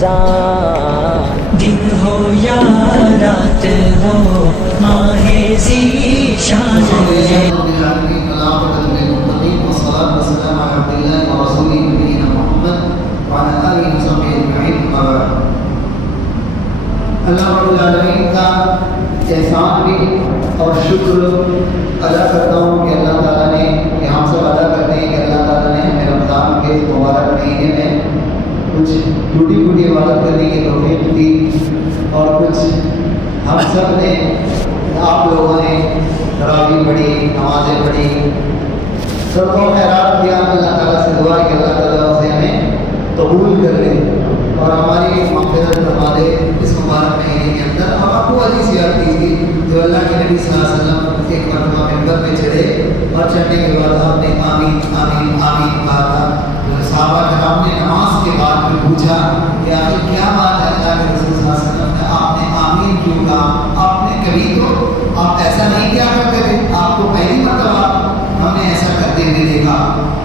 رمضان، دن ہو یا رات ہو ماہ ذیشان ہے۔ اللہ رب العالمین کا احسان بھی اور شکر ادا کرتا ہوں کہ اللہ تعالیٰ نے، کہ ہم سب ادا کرتے ہیں کہ اللہ تعالیٰ نے ہمیں رمضان کے مبارک مہینے میں کچھ ٹوٹی پھوٹی عبادت کرنے کی توفیق دی، اور کچھ ہم سب نے، آپ لوگوں نے تراویح پڑھی، نمازیں پڑھی، سب کو خیرات کیا۔ اللہ تعالیٰ سے دعا کہ اللہ تعالیٰ اسے ہمیں قبول کر لے اور ہماری مغفرت فرما دے اس مبارک مہینے کے اندر۔ ہم آپ کو حدیث یاد کی تھی جو اللہ کے نبی صلی اللہ علیہ وسلم ایک مرتبہ ممبر پہ چڑھے اور چڑھنے کے بعد آپ نے آمین آمین آمین کہا تھا۔ صحابہ کرام نے نماز کے بعد میں پوچھا کہ آخر کیا بات ہے اللہ کے رسول صلی اللہ علیہ وسلم نے آپ نے آمین کیوں کہا؟ آپ نے کبھی تو آپ ایسا نہیں کیا کرتے تھے، آپ کو پہلی مرتبہ ہم نے ایسا کرتے ہوئے دیکھا۔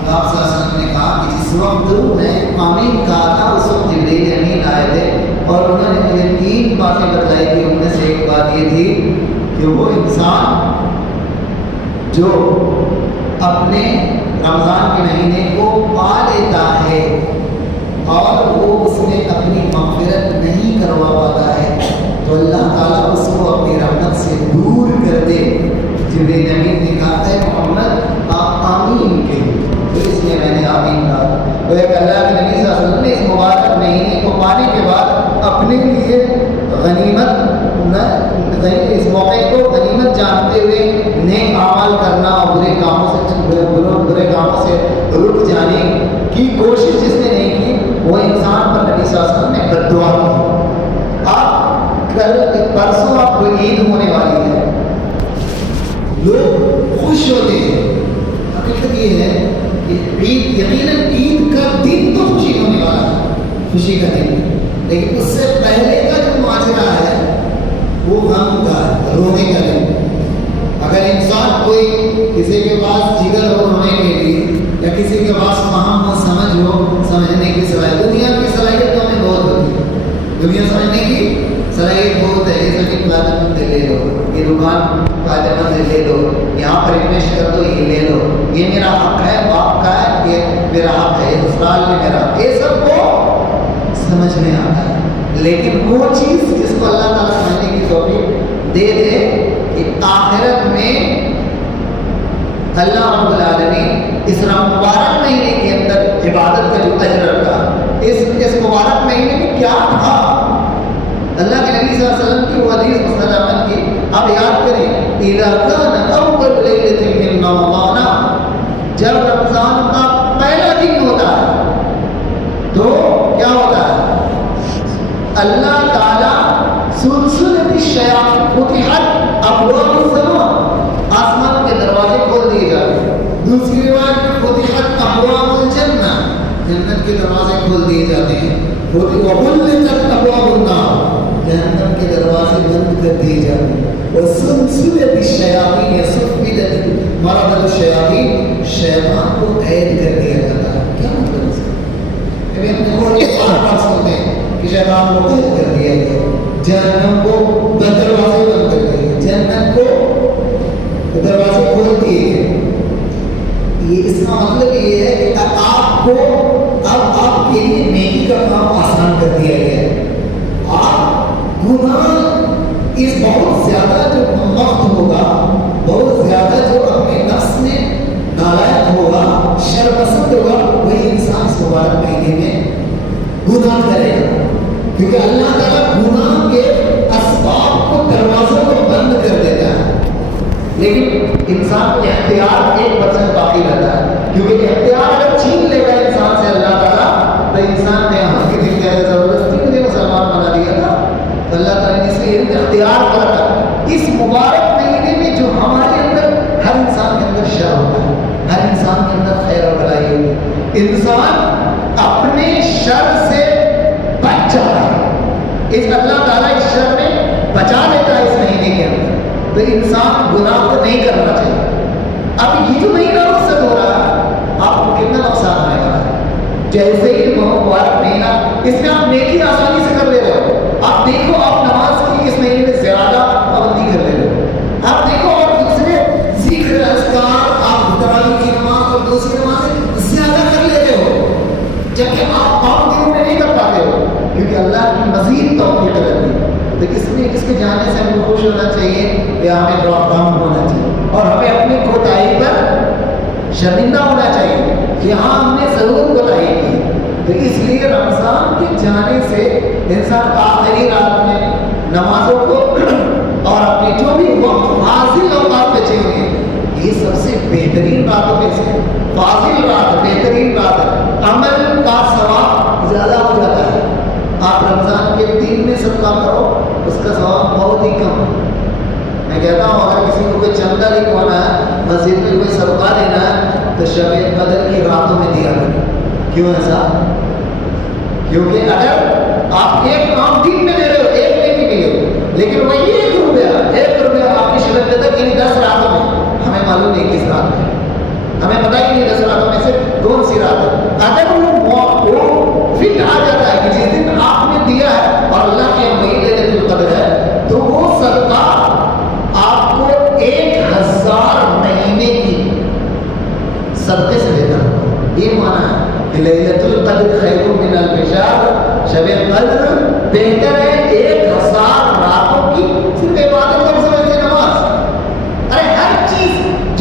تو آپ صلی اللہ علیہ وسلم نے کہا کہ جس وقت میں آمین کہا تھا اس وقت جبرائیل امین آئے تھے اور انہوں نے مجھے 3 باتیں بتلائی تھی۔ ان میں سے ایک بات یہ تھی کہ وہ انسان جو اپنے رمضان کے مہینے کو پا لیتا ہے اور وہ اس میں اپنی مغفرت نہیں کروا پاتا ہے تو اللہ تعالیٰ اس کو اپنی رحمت سے دور کر دے۔ جبرائیل امین نے کہا ہے محمد آپ آمین کہیے، تو اس لیے میں نے آمین کہا۔ تو ایک اللہ کے نبی صلی اللہ علیہ وسلم نے اس مبارک مہینے کو پانے کے بعد اپنے لیے غنیمت، اس موقع کو غنیمت جانتے ہوئے نیک اعمال کرنا اور برے کاموں سے رک جانے کی کوشش جس نے نہیں کی وہ انسان پر نبی صلی اللہ علیہ وسلم نے بد دعا کی۔ آپ پرسوں آپ کو عید ہونے والی ہے، لوگ خوش ہوتے ہیں۔ حقیقت یہ ہے کہ عید، یقیناً عید کا دن تو خوشی ہونے والا ہے، خوشی کا دن، لیکن اس سے پہلے کا جو ماجرا ہے وہ غم کا، رونے کا دن۔ اگر انسان کوئی کسی کے پاس جگر ہو رونے کے لیے یا کسی کے پاس فہم و سمجھ ہو، سمجھنے کی صلاحیت، دنیا کی صلاحیت تو ہمیں بہت ہوتی ہے، دنیا سمجھنے کی صلاحیت بہت ہے۔ یہ سبھی فائدہ مند لے لو، یہ دکان فائدہ مند لے لو، یہاں پر انویسٹ کر دو، یہ لے لو، یہ میرا حق ہے، باپ کا ہے، یہ میرا حق ہے، یہ سسرال میں میرا، یہ سب کو سمجھ میں آتا ہے۔ لیکن وہ چیز جس کو اللہ تعالیٰ سمجھنے کی توفیق دے دے کہ آخرت میں اللہ رب العالمین اس مبارک مہینے کے اندر عبادت کا جو اجر رکھا، اس مبارک مہینے میں کیا تھا؟ اللہ کے نبی صلی اللہ علیہ وسلم کی وہ حدیث مسند احمد کی آپ یاد کریں، اذا کان اول لیلۃ من رمضان، جب رمضان کا پہلا دن ہوتا ہے تو کیا ہوتا ہے؟ اللہ تعالیٰ سلسلۃ الشیاطین فتحت ابواب السماء، آسمان کے دروازے کھول دیے جاتے ہیں۔ دوسری روایت میں فتحت ابواب الجنہ، جنت کے دروازے کھول دیے جاتے ہیں۔ وغلقت ابواب النار، جہنم کے دروازے بند کر دیے جاتے ہیں۔ وسلسلۃ الشیاطین صفدت مردۃ الشیاطین، شیطان کو قید کر دیا جاتا ہے۔ کیا مطلب ہے؟ کبھی اپنے کو یہ بات سنتے ہیں کہ شیطان کو قید کر دیا گیا، جہنم کو دروازے بند کر دیے، جنت کو دروازے کھول دیے گئے۔ یہ اس کا مطلب یہ ہے کہ آپ کو اب آپ کے لیے نیکی کا کام آسان کر دیا گیا ہے۔ آپ گناہ اس بہت زیادہ جو مخت ہوگا، بہت زیادہ جو اپنے نفس میں نالائق ہوگا، شر پسند ہوگا، وہی انسان اس مبارک مہینے میں گناہ کرے گا، کیونکہ اللہ تعالیٰ گناہ کے اسباب کو، دروازوں کو بند کر دیتا ہے، لیکن انسان کو اختیار 1% باقی رہتا ہے، کیونکہ اختیار اگر چھین لے گا انسان سے اللہ تعالیٰ تو انسان نے ہم کی دل کہہ زبردستی مجھے مسلمان بنا دیا تھا، تو اللہ تعالیٰ نے اس لیے اختیار پر رکھا۔ اس مبارک مہینے میں جو ہمارے اندر، ہر انسان کے اندر شر ہوتا ہے، ہر انسان کے اندر خیر اور بھلائی ہوتی ہے، انسان اپنے شر سے بچ جاتا ہے، اس اللہ تعالیٰ اس شر میں بچا لیتا ہے اس مہینے کے اندر، تو انسان گناہ کو نہیں کرنا چاہیے۔ اب یہ جو مہینہ رخصت ہو رہا ہے، آپ کو کتنا نقصان آئے گا؟ جیسے ہی مبارک مہینہ اس میں آپ نیکی آسانی سے کر لے رہے ہو. آپ دیکھو آپ نماز کی اس مہینے میں زیادہ پابندی کر لے رہے ہو. آپ دیکھو اور دوسرے ذکر اذکار آپ تراویح کی نماز اور دوسری نمازیں زیادہ کر لے رہے ہو، جبکہ آپ پاک دنوں میں نہیں کر پاتے ہو، کیونکہ اللہ کی مزید توفیق رہتی ہے. تو اس کے جانے سے ہمیں خوش ہونا چاہیے یا ہمیں کام ہونا چاہیے، اور ہمیں اپنی کوتاہی پر شرمندہ ہونا چاہیے کہ ہاں ہم نے ضرور کوتاہی کی. تو اس لیے رمضان کے جانے سے انسان آخری رات میں نمازوں کو اور اپنے جو بھی وقت فاضل اوقات بچے ہوئے ہیں، یہ سب سے بہترین راتوں میں سے فاضل رات، بہترین رات، عمل کا ثواب زیادہ ہو جاتا ہے. آپ رمضان کے دن میں صدقہ کرو، اس کا ثواب بہت ہی کم ہے. میں کہتا ہوں اگر کسی کو کوئی چندہ لکھوانا ہے، مسجد میں کوئی صدقہ دینا ہے، تو شب قدر کی راتوں میں دیا کریں. کیوں ایسا؟ کیونکہ اگر آپ ایک کام دن میں دے رہے ہو، ایک نیکی کے لیے، لیکن وہی ایک روپیہ آپ کی شب قدر کی 10 راتوں میں، ہمیں معلوم نہیں کس رات میں، ہمیں پتہ ہی نہیں 10 راتوں میں سے کون سی رات ہے. اگر وہ فٹ آ جاتا ہے کہ جس دن آپ نے دیا ہے اور اللہ کے وہی لیلۃ القدر ہے، تو وہ صدقہ آپ کو 1000 مہینے کی صدقے سے بہتر ہوگا. یہ مانا ہے کہ لیلۃ القدر خیر من الف شہر، شب قدر بہتر ہے 1000 راتوں کی صرف عبادت اور سمجھ نماز. ارے ہر چیز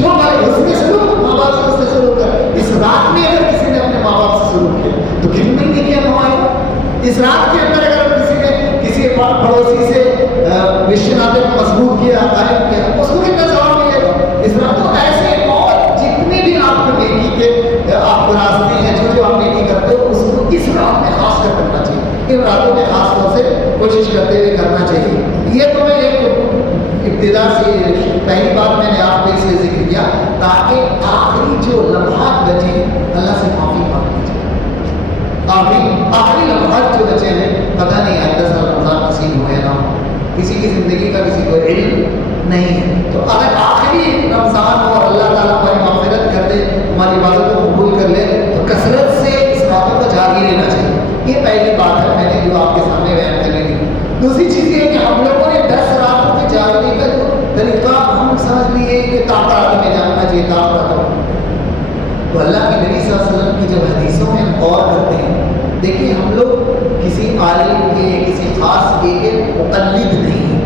جو بھائی حسن سلوک، ماں باپ سے حسن سلوک کر، اس رات میں اگر کسی نے اپنے ماں باپ سے سلوک کیا تو کتنی نیکیاں کمائے. اس رات کے اندر اگر کسی نے کسی پڑوسی سے رشتے ناطے کو مضبوط کیا، قائم کیا، اس کو کتنا ثواب ملے گا. اس رات تو ایسے اور جتنے بھی آپ کو نیکی کے آپ کو راستے ہیں، جو آپ نیکی کرتے ہو، اس کو اس رات میں خاص کر کرنا چاہیے. ان راتوں میں خاص طور سے کوشش کرتے ہوئے کرنا چاہیے. یہ تو میں ایک ابتدا سے پہلی بار میں نے آپ کو اس لیے ذکر کیا تاکہ آخری جو لمحات بچے اللہ سے معافی مانگنی چاہیے. آخری لمحات جو بچے ہیں، پتہ نہیں آئندہ سال رمضان نصیب ہوئے نہ ہو، کسی کی زندگی کا کسی کو علم نہیں ہے. تو اگر آخری رمضان ہو اور اللہ تعالیٰ ہماری مغفرت کر دے، ہماری عبادت کو قبول کر لے، تو کثرت سے اس راتوں کو جاری لینا چاہیے. یہ پہلی بات ہے میں نے جو آپ کے سامنے بیان کرنے کی. دوسری چیز یہ ہے کہ ہم لوگوں نے 10 راتوں کے جاگنے کا جو طریقہ ہم سمجھ لیے کہ تاپ راتوں میں جاگنا چاہیے، تاپ راتوں میں. تو اللہ کے نبی صلی اللہ علیہ وسلم کی جب حدیثوں میں غور کرتے ہیں، دیکھیے ہم لوگ کسی عالم کے، کسی خاص کے مقلد نہیں ہیں.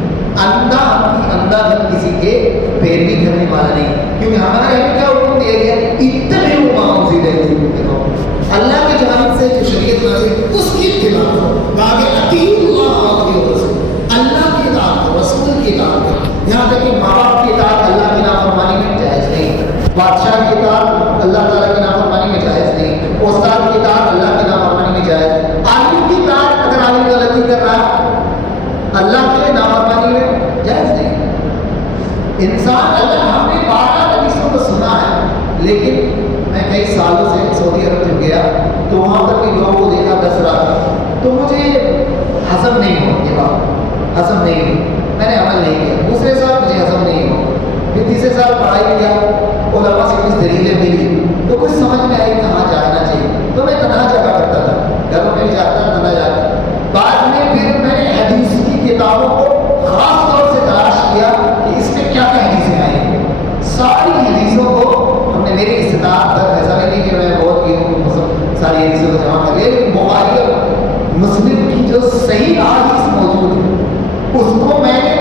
اندھا ہم کسی کے پیروی کرنے والا نہیں، کیونکہ ہمارا یہ کیا حکم دیا گیا، اتبعوا ما انزل الیکم من ربکم، اللہ کی جانب سے جو شریعت نازل اس کی اتباع کرو. آگے اطیعوا اللہ واطیعوا الرسول، اللہ کی اطاعت کرو، رسول کی اطاعت کرو. یہاں تک کہ ماں باپ کی اطاعت اللہ کی نافرمانی میں جائز نہیں، بادشاہ کی اطاعت اللہ تعالیٰ کی نافرمانی میں جائز نہیں، استاد کی اطاعت اللہ کی نافرمانی میں جائز. عالم کی اطاعت اگر عالم غلطی کر رہا ہے اللہ کے نافرمانی میں جائز نہیں. انسان اگر ہم نے 12 حدیثوں کو سنا ہے، لیکن میں کئی سالوں سے سعودی عرب جب گیا تو وہاں پر بھی لوگوں کو دیکھا 10 رات، تو مجھے ہضم نہیں ہوا. یہ بات ہضم نہیں ہوئی، میں نے عمل نہیں کیا. دوسرے سال مجھے ہضم نہیں ہوا. پھر تیسرے سال پڑھائی کیا، علماء سے کچھ دلیلیں ملی تو کچھ سمجھ میں آئی کہاں جانا چاہیے. تو میں تنہا جگہ کرتا تھا، گھروں میں جاتا تنہا جاتا. بعد میں پھر میں نے حدیث کی کتابوں کو خاص طور سے تلاش کیا کہ اس میں کیا کیا حدیثیں آئی ہیں. ساری حدیثوں کو ہم نے میری استطاعت تک، ایسا نہیں کہ میں بہت ساری حدیثوں کو جمع کر لیا، لیکن بخاری اور مسلم کی جو صحیح حدیث موجود ہے اس کو میں نے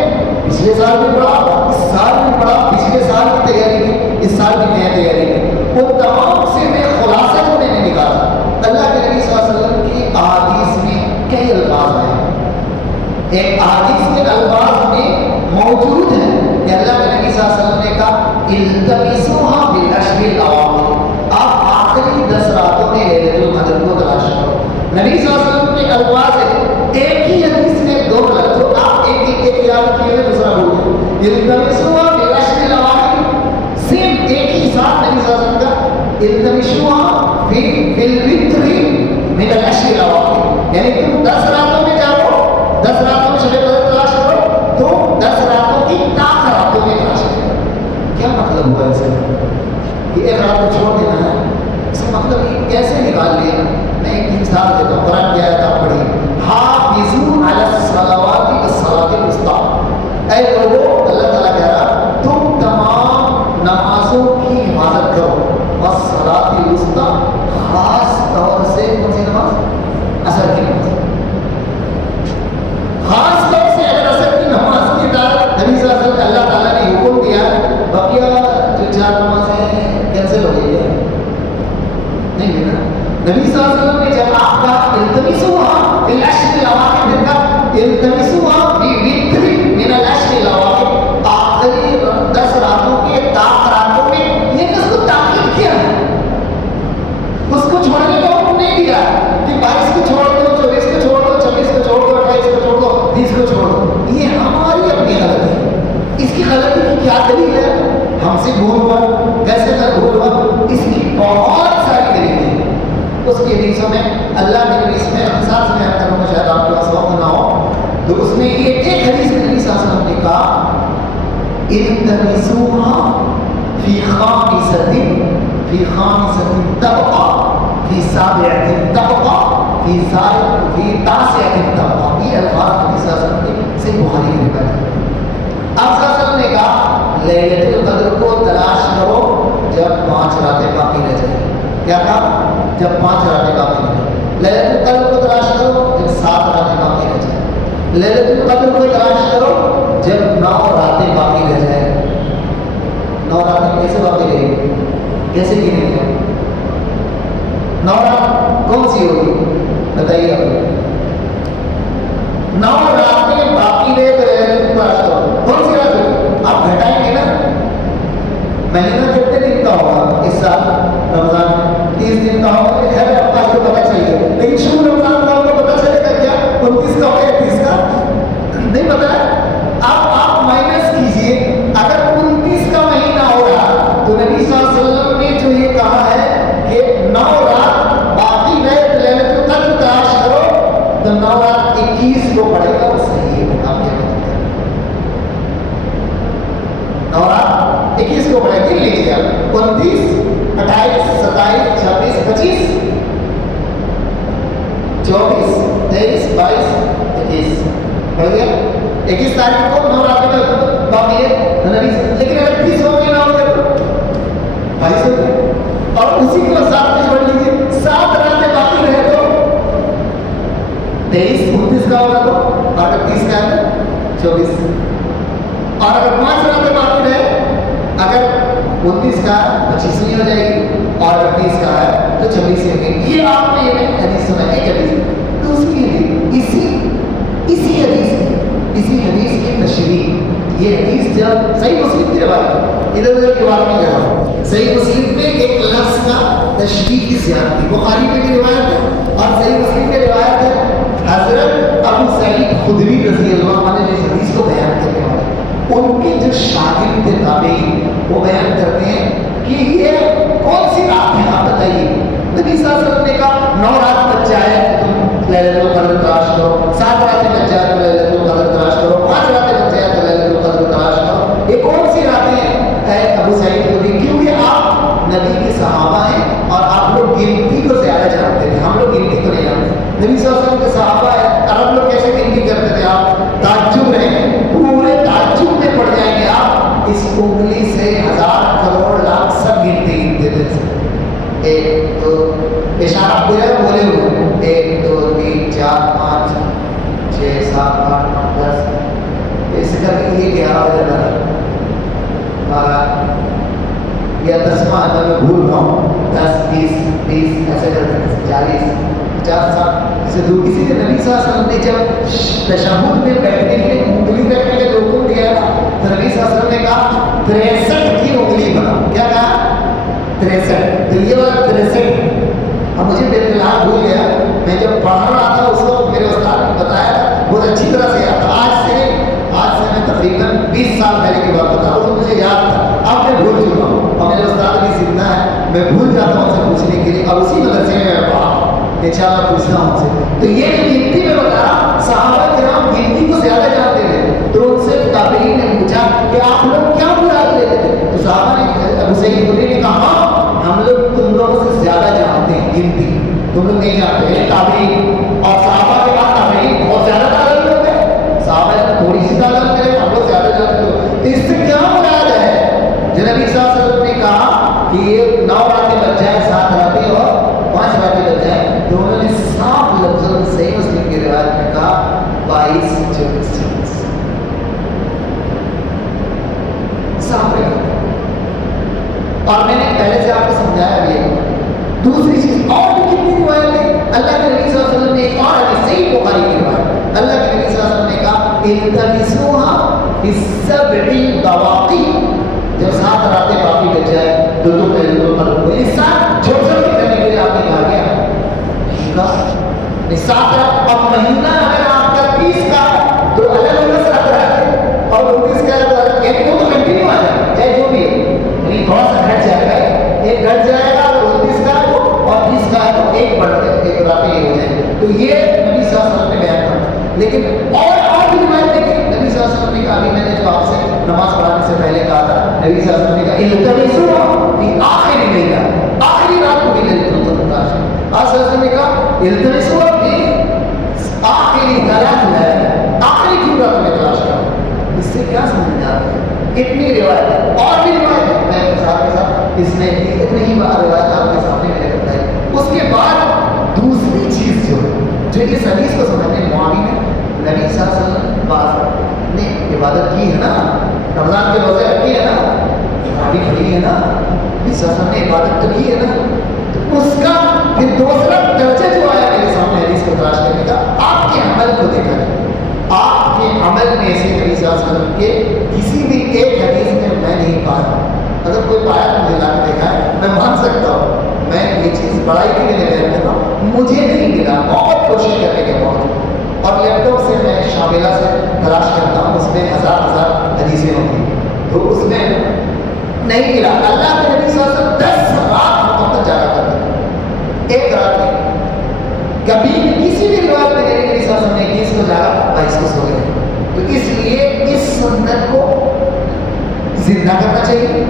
پچھلے سال بھی پڑھا، اس سال بھی پڑھا، پچھلے سال کی تیاری کی، اس سال بھی نیا تیاری کی. وہ تمام سے میں خلاصہ جو میں نے نکالا، اللہ کے نبی صلی اللہ علیہ وسلم کی احادیث میں کئی الفاظ ہیں. ایک احادیث کے الفاظ میں موجود ہے کہ اللہ کے نبی صلی اللہ علیہ وسلم نے کہا التمسوها بالعشر الاواخر، آپ آخری 10 راتوں میں لیلۃ القدر کو تلاش کرو. نبی صلی اللہ علیہ وسلم کے الفاظ ہے، ایک ہی حدیث میں 2 غلط، تو آپ ایک یاد کیے ہوئے دوسرا بول گئے. التمسوها بالعشر الاواخر سیم ایک ہی ساتھ نبی صلی اللہ علیہ وسلم کا التمسوها بالوتر من العشر الاواخر، یعنی تم 10 راتوں میں جاؤ، 10 راتوں میں شب قدر تلاش کرو، تو 10 راتوں کی تاخ راتوں میں تلاش کرو. کیا مطلب ہوا اس کا؟ کہ ایک رات کو چھوڑ دینا ہے، اس کا مطلب یہ کیسے نکال لیا؟ میں ایک مثال دیتا ہوں. قرآن کی التمسوها في خامسة تبقى في سابعة تبقى في تاسعة تبقى. یہ الفاظ نبی صلی اللہ علیہ وسلم نے صحیح بخاری کی روایت ہے. آپ صلی اللہ علیہ وسلم نے کہا لیلۃ القدر کو تلاش کرو جب 5 راتیں باقی رہ جائیں. کیا کہا؟ جب 5 راتیں باقی رہ جائیں. لیلۃ القدر کو تلاش کرو جب 7 راتیں باقی رہ جائیں. لیلۃ القدر کو تلاش کرو جب 9 راتیں باقی رہ جائیں. 9 راتیں کیسے باقی رہیں گی؟ کیسے گنیں گے؟ 9 رات کون سی ہوگی بتائیے آپ. 9 راتیں باقی رہے تو لیلۃ القدر تلاش کرو. کون سی رات ہوگی؟ آپ گھٹائیں گے نا. مہینہ کتنے دن کا ہوگا اس سال؟ رمضان 30 دن کا ہوگا. خیر آپ کو پتہ چاہیے لیکن شروع رمضان کا ہوگا پتہ چلے گا کیا 29 کا ہوگا 30 کا نہیں پتا ہے. آپ مائنس کیجئے. اگر 29 کا مہینہ ہو رہا تو نبی صلی اللہ علیہ وسلم نے جو یہ کہا ہے کہ 9 رات باقی رہے تو لیلۃ القدر تلاش کرو تو 9 رات 21 کو پڑے گا. وہ صحیح ہے. آپ کیا کہتے ہیں 9 رات 21 کو پڑے. دن لیجیے آپ 29 28 27 26 25 24 23 22 21 ہو گیا. 21 تاریخ کو 9 راتیں باقی ہے. لیکن اگر 30 ہو گئی نہ ہو گیا تو 22 ہو گئی. اور اسی کو 7 میں جوڑ لیجیے. 7 راتیں باقی رہے تو 23 29 کا ہوگا تو اگر 30 کا ہے 24. اور اگر 5 راتیں باقی رہے اگر 29 کا 25 ہو جائے گی اور اگر 30 کا ہے تو 26 ہو گئی. یہ آپ نے یہ حدیث سنا. ایک حدیث دوسری حدیث اسی حدیث کی تشریح. یہ حدیث جب صحیح مسلم کی روایت ادھر ادھر کی بات نہیں کر رہا ہوں. صحیح مسلم میں ایک لفظ کا تشریح کی زیادتی. بخاری میں بھی روایت ہے اور صحیح مسلم میں روایت ہے. حضرت ابو سعید خدری رضی اللہ عنہ نے اس حدیث کو بیان کرنے والے ان کے جو شاگرد تھے تابعین وہ بیان کرتے ہیں کہ یہ کون سی رات ہے آپ بتائیے. نبی صلی اللہ علیہ وسلم نے کہا 9 رات بچ جائے تم لیلۃ القدر تلاش کرو. 7 راتیں بچ جائے تو لیلۃ القدر تلاش کرو. 5 راتیں بچ جائے تو لیلۃ القدر تلاش کرو. یہ کون سی راتیں ہیں اے ابو سعید خدری؟ کیونکہ آپ نبی کے صحابہ ہیں اور آپ لوگ گنتی کو زیادہ جانتے تھے. ہم لوگ گنتی کو نہیں جانتے. نبی صلی اللہ علیہ وسلم کے صحابہ ہیں. عرب لوگ کیسے گنتی کرتے تھے؟ آپ تعجب رہیں گے. پورے تعجب میں پڑ جائیں گے آپ. اس انگلی سے 1000 کروڑ لاکھ سب گنتے تھے. 1 2 اشارہ پورے بولے ہوئے 1 2 3 4 5 6 7 8 9 10 اس کر کے یہ 11 ہو جاتا ہے. 12 یا 10واں میں بھول رہا ہوں 10 20 30 ایسے کرتے 40 50 60 اسے دور. اسی لیے نبی صلی اللہ علیہ وسلم نے جب تشہد میں بیٹھنے کے لیے انگلی رکھنے کے لیے حکم دیا تو نبی صلی اللہ علیہ وسلم نے کہا 63 کی انگلی بنا. کیا کہا؟ 63. تو یہ والا 63 اب مجھے بے اطلاع بھول گیا. میں جب پڑھ رہا تھا اس وقت میرے استاد نے بتایا بہت اچھی طرح سے یاد تھا. آج سے میں تقریباً 20 سال پہلے کی بات بتا رہا ہوں. مجھے یاد تھا. اب میں بھول چکا ہوں اور میرے استاد بھی زندہ ہے. میں بھول جاتا ہوں سے پوچھنے کے لیے. اب اسی مدرسے میں پڑھا انشاءاللہ پوچھنا ہوں سے. تو یہ گنتی میں بتا رہا صحابہ کرام گنتی کو زیادہ جانتے تھے. تو ان سے تابعین نے پوچھا کہ آپ لوگ کیا مراد لیتے تھے؟ تو صحابہ نے ابو سعید خدری نے کہا ہم لوگ تم لوگوں سے زیادہ جانتے ہیں گنتی. تم لوگ نہیں جانتے ہیں. تابعین اور صحابہ کے بعد تابعین بہت زیادہ تعداد لوگ ہیں. صحابہ تھوڑی سی تعداد میں ہم لوگ زیادہ جانتے ہیں. اس سے کیا مراد ہے؟ جو نبی صلی اللہ علیہ وسلم نے کہا کہ یہ 9 راتیں بچ جائیں 7 راتیں اور 5 راتیں بچ جائیں تو انہوں نے صاف لفظوں میں صحیح مسلم کی روایت میں کہا 22 24 26 صاف ہے. اور میں نے پہلے سے آپ کو سمجھایا بھی ہے. دوسری چیز اور بھی کتنی روایتیں اللہ کے نبی صلی اللہ علیہ وسلم نے ایک اور حدیث صحیح بخاری کی روایت اللہ کے نبی صلی اللہ علیہ وسلم نے کہا التمسوها في السبع البواقي. جب 7 راتیں باقی بچ جائے تو لیلۃ القدر کو انسان چھوٹا کرنے کے لیے آپ نے کہا گیا 7 رات. اب مہینہ اگر آپ کا 30 کا تو الگ الگ 7 راتیں اور 29 کا ایک تو کنٹینیو آ جائے چاہے جو بھی ہے. یعنی تھوڑا سا گھٹ جائے گا. ایک گھٹ جائے گا 29 کا اور 30 کا تو ایک بڑھ گئے 1 راتیں یہ ہو جائے. تو یہ نبی صلی اللہ علیہ وسلم نے بیان کرا. لیکن اور بھی روایت دیکھیں نبی صلی اللہ علیہ وسلم نے کہا. ابھی میں نے جو آپ سے نماز پڑھانے سے پہلے کہا تھا نبی صلی اللہ علیہ وسلم نے کہا التمسوا فی آخر لیلہ، آخری رات کو بھی لیلۃ القدر تلاش کرو۔ آپ صلی اللہ علیہ وسلم نے کہا التمسوا فی آخری ثلاث لیالین، آخری 3 راتوں میں تلاش کرو۔ اس سے کیا سمجھ میں آتا ہے؟ اتنی روایت اور بھی روایت میں کے ساتھ اس نے اتنی ہی روایت آپ کے سامنے میں نے بتائی۔ اس کے بعد دوسری چیز جو اس حدیث کو سمجھنے معاویہ نے نبی صلی اللہ علیہ وسلم بعض نے عبادت کی ہے نا، رمضان کے روزے رکھے ہیں نا، ابھی کھڑی ہے نا، نبی صلی اللہ علیہ وسلم نے عبادت تو کی ہے نا، تو اس کا پھر دوسرا درجہ جو آیا میرے سامنے حدیث کو تلاش کرنے کا، آپ کے عمل کو دیکھا جائے۔ آپ کے عمل میں سے نبی صلی اللہ علیہ وسلم کے کسی بھی ایک حدیث میں نہیں پایا، اگر کوئی پایا تو مجھے لا کے دیکھا ہے، میں مان سکتا ہوں، میں یہ چیز بڑائی کے لیے بیان کر رہا ہوں، مجھے نہیں ملا، بہت کوشش کرنے کے بعد، اور لیپ ٹاپ سے میں شاملہ سے تلاش کرتا ہوں، اس میں ہزار حدیثیں ہوتی، تو اس میں نہیں ملا۔ اللہ کے نبی صلی اللہ علیہ وسلم 10 رات مکمل جاگا کرتے، ایک رات نہیں، کبھی بھی کسی بھی روایت میں نہیں نبی صلی اللہ علیہ وسلم نے 21 کو جاگا 22 کو سو گئے۔ تو اس لیے اس سنت کو زندہ کرنا چاہیے،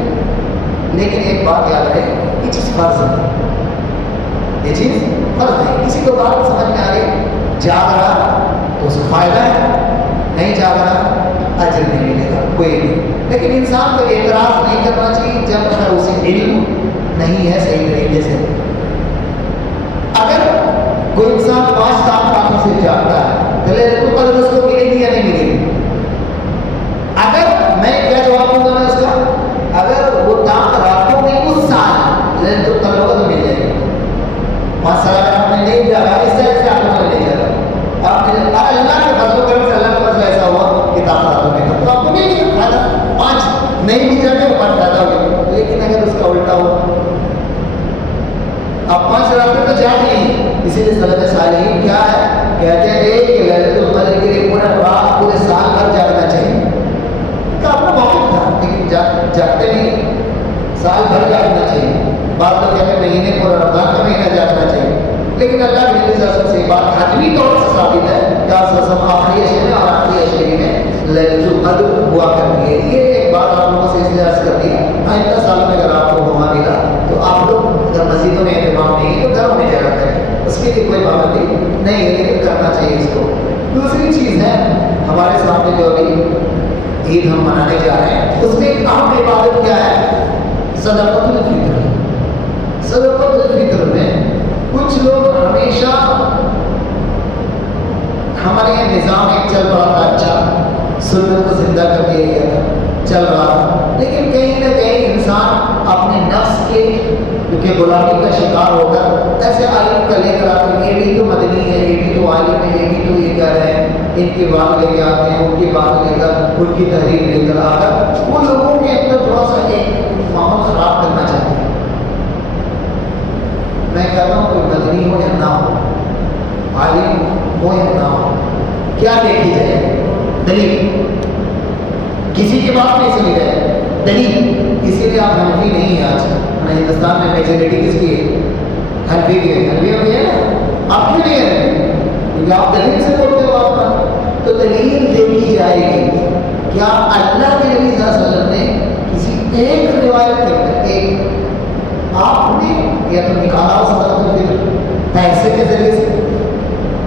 لیکن ایک بات یاد رہے، یہ چیز فرض ہے، یہ چیز فرض ہے۔ کسی کو بات سمجھ میں آ رہی، جاگ رہا تو اس کو فائدہ ہے، نہیں جاگ رہا اجر نہیں ملے گا کوئی نہیں۔ لیکن انسان کو اعتراض نہیں کرنا چاہیے جب تک اسے علم نہیں ہے صحیح طریقے سے۔ اگر کوئی انسان 5 راتوں سے جاگتا ہے تو لیلۃ القدر اس کو ملے گی یا نہیں ملے گی؟ اگر میں کیا جواب دوں گا میں اس کا، اگر وہ راتوں میں اس سال لیلۃ القدر ہوگا تو مل جائے گی۔ 5 سال اگر آپ نے نہیں جاگا، اس طرح سے آپ نے نہیں جاگا، آپ نے اللہ کے فضل و کرم سے اللہ کا فضل ایسا ہوا کہ راتوں میں تو آپ کو نہیں ملے گا، 5 نہیں بھی جاگے تو 5 زیادہ ہو گیا۔ لیکن اگر اس کا الٹا ہوا، آپ 5 راتوں تو جاگ نہیں، اسی لیے سلف صالحین کیا ہے کہتے ہیں کہ لیلۃ القدر کے لیے پورا رات پورے سال بھر جاگنا چاہیے۔ کا اپنا موقف تھا، لیکن جاگتے نہیں، سال بھر جاگنا چاہیے۔ بعض لوگ کہتے ہیں مہینے پورا رمضان کا مہینہ جاگنا چاہیے، لیکن اللہ کے نبی صلی اللہ علیہ وسلم سے بات حتمی طور سے ثابت ہے کہ آپ صلی اللہ علیہ وسلم آخری عشرے میں اور آخری عشرے میں لیلۃ القدر ہوا کرتی ہے۔ یہ ایک بات آپ لوگوں سے اس لیے عرض کر دی، آئندہ سال میں اگر آپ کو موقع ملا تو آپ لوگ اگر مسجدوں میں اہتمام نہیں ہے تو گھروں میں جگہ کریں، اس کے لیے کوئی پابندی نہیں ہے، لیکن کرنا چاہیے اس کو۔ دوسری چیز ہے ہمارے سامنے جو ابھی عید ہم منانے جا رہے ہیں، اس میں ایک اہم عبادت کیا ہے؟ صدقۃ الفطر۔ صدقۃ الفطر میں کچھ لوگ ہمیشہ ہمارے یہاں نظام ایک چل رہا تھا، اچھا سنت کو زندہ کر دیا گیا تھا، چل رہا تھا، لیکن کہیں نہ کہیں انسان اپنے نفس کے کیونکہ غلامی کا شکار ہو کر ایسے عالم کا لے کر آتے ہیں، یہ بھی تو مدنی ہے، یہ بھی تو عالم ہے، یہ بھی تو یہ کہہ رہے ہیں، ان کی بات لے کے آتے ہیں، ان کی بات لے کر ان کی تحریر لے کر آ کر وہ لوگوں کے اندر تھوڑا سا ایک ماحول خراب کرنا چاہتے ہیں۔ میں کہتا ہوں کوئی مدنی ہو یا نہ ہو، عالم ہو یا نہ ہو، کیا دیکھی جائے؟ دلیل، کسی کی بات نہیں سنی جائے، دلیل۔ اسی لیے آپ حنفی نہیں ہیں، آج ہندوستان میں میجورٹی کس کی ہے؟ حنفی کی ہے، حنفی ہوئی ہے نا، آپ کیوں نہیں ہیں؟ کیونکہ آپ دلیل سے بولتے ہو، آپ کا تو دلیل دیکھی جائے گی۔ کیا اللہ کے نبی صلی اللہ علیہ وسلم نے کسی ایک روایت کے اندر ایک آپ نے یا تو نکالا ہو صدقۃ الفطر پیسے کے ذریعے سے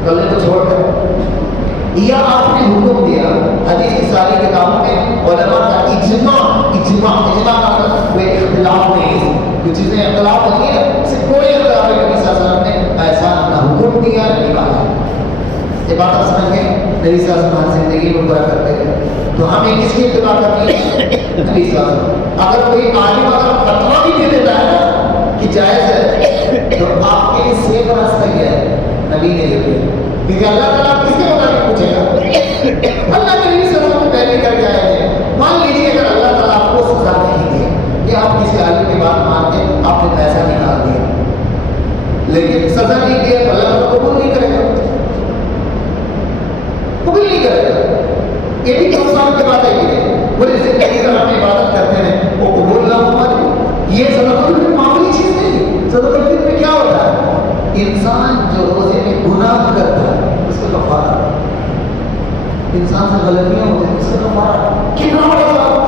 گلے کو چھوڑ کر، یا آپ نے حکم دیا؟ حدیث کی ساری کتابوں میں علماء کا اجماع کا کوئی اختلاف نہیں ہے، جو چیزیں اختلاف ہوتی ہیں اس سے کوئی اختلاف نہیں، نبی صلی اللہ علیہ وسلم نے ایسا نہ حکم دیا نہ نکالا۔ یہ بات آپ سمجھ گئے؟ نبی صلی اللہ علیہ وسلم زندگی میں پورا کرتے ہیں، تو ہمیں کس کی اتباع کرنی ہے؟ نبی صلی اللہ علیہ وسلم۔ اگر کوئی عالم اگر فتویٰ بھی دے دیتا ہے نا کہ جائز ہے، تو آپ کے لیے سیف راستہ کیا ہے؟ نبی نے یہ کیا، کیونکہ اللہ تعالیٰ کس کے مطابق پوچھے گا؟ اللہ کے نبی صلی اللہ علیہ وسلم پہلے کر کے آئے ہیں۔ مان لیجیے اگر اللہ تعالیٰ آپ کو سزا نہیں دیا کہ آپ کسی عالم کی بات مان کے آپ نے پیسہ نکال دیا، لیکن سزا نہیں دیا تو اللہ کو قبول نہیں کرے گا، قبول نہیں کرے گا۔ یہ بھی نقصان کی بات ہے کہ پوری زندگی اگر ہم عبادت کرتے ہیں وہ قبول نہ ہو پاتی، یہ صدقۃ الفطر معمولی چیز نہیں۔ صدقۃ الفطر میں کیا ہوتا ہے؟ انسان جو روزے میں گناہ کرتا ہے اس کا کفارہ، انسان سے غلطیاں ہوتی ہیں اس کا کفارہ کتنا بڑا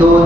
2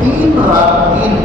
3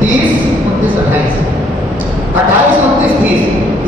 30, 29, 28, 29, 30,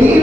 3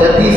30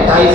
28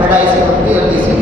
29, 30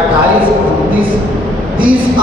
28, 29, 30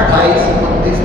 28, 29,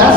10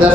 10